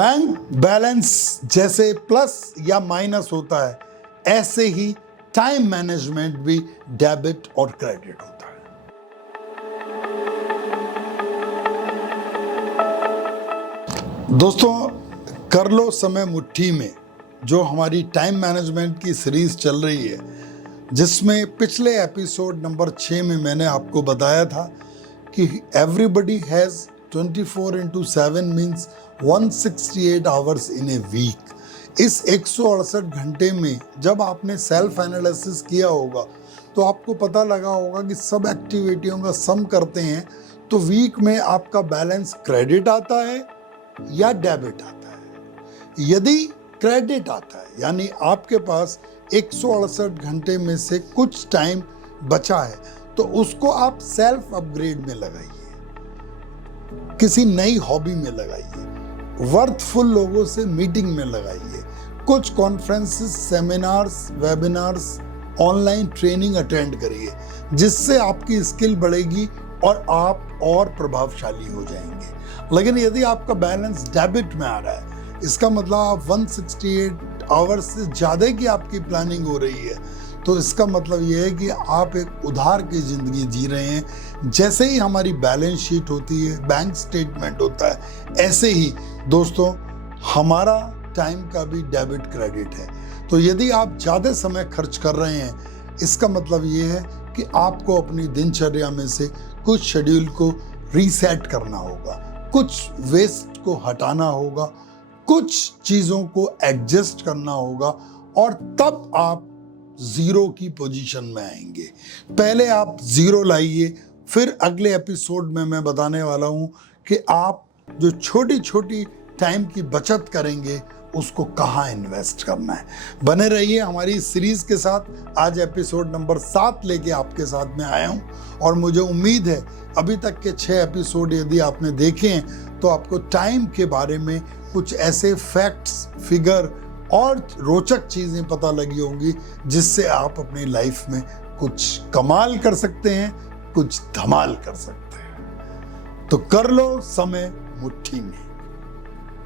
Bank balance जैसे plus या minus होता है, ऐसे ही टाइम मैनेजमेंट भी डेबिट और क्रेडिट होता है। दोस्तों, कर लो समय मुट्ठी में जो हमारी टाइम मैनेजमेंट की सीरीज चल रही है, जिसमें पिछले एपिसोड नंबर 6 में मैंने आपको बताया था कि everybody has 24/7 means 168 hours in a week. इस 168 घंटे में जब आपने सेल्फ एनालिसिस किया होगा तो आपको पता लगा होगा कि सब एक्टिविटियों का सम करते हैं तो वीक में आपका बैलेंस क्रेडिट आता है या डेबिट आता है। यदि क्रेडिट आता है यानी आपके पास 168 घंटे में से कुछ टाइम बचा है तो उसको आप सेल्फ अपग्रेड में लगाइए, किसी नई हॉबी में लगाइए, वर्थफुल लोगों से मीटिंग में लगाइए, कुछ conferences, seminars, webinars, online training attend करिए, जिससे आपकी स्किल बढ़ेगी और आप और प्रभावशाली हो जाएंगे। लेकिन यदि आपका बैलेंस डेबिट में आ रहा है, इसका मतलब आप 168 आवर्स से ज़्यादा की आपकी प्लानिंग हो रही है, तो इसका मतलब ये है कि आप एक उधार की ज़िंदगी जी रहे हैं। जैसे ही हमारी बैलेंस शीट होती है, बैंक स्टेटमेंट होता है, ऐसे ही दोस्तों हमारा टाइम का भी डेबिट क्रेडिट है। तो यदि आप ज़्यादा समय खर्च कर रहे हैं, इसका मतलब ये है कि आपको अपनी दिनचर्या में से कुछ शेड्यूल को रीसेट करना होगा, कुछ वेस्ट को हटाना होगा, कुछ चीज़ों को एडजस्ट करना होगा और तब आप जीरो की पोजीशन में आएंगे। पहले आप जीरो लाइए, फिर अगले एपिसोड में मैं बताने वाला हूं कि आप जो छोटी छोटी टाइम की बचत करेंगे उसको कहाँ इन्वेस्ट करना है। बने रहिए हमारी सीरीज के साथ। आज एपिसोड नंबर 7 लेके आपके साथ में आया हूं और मुझे उम्मीद है अभी तक के 6 एपिसोड यदि आपने देखे हैं तो आपको टाइम के बारे में कुछ ऐसे फैक्ट्स, फिगर और रोचक चीज़ें पता लगी होंगी जिससे आप अपनी लाइफ में कुछ कमाल कर सकते हैं, कुछ धमाल कर सकते हैं। तो कर लो समय मुट्ठी में।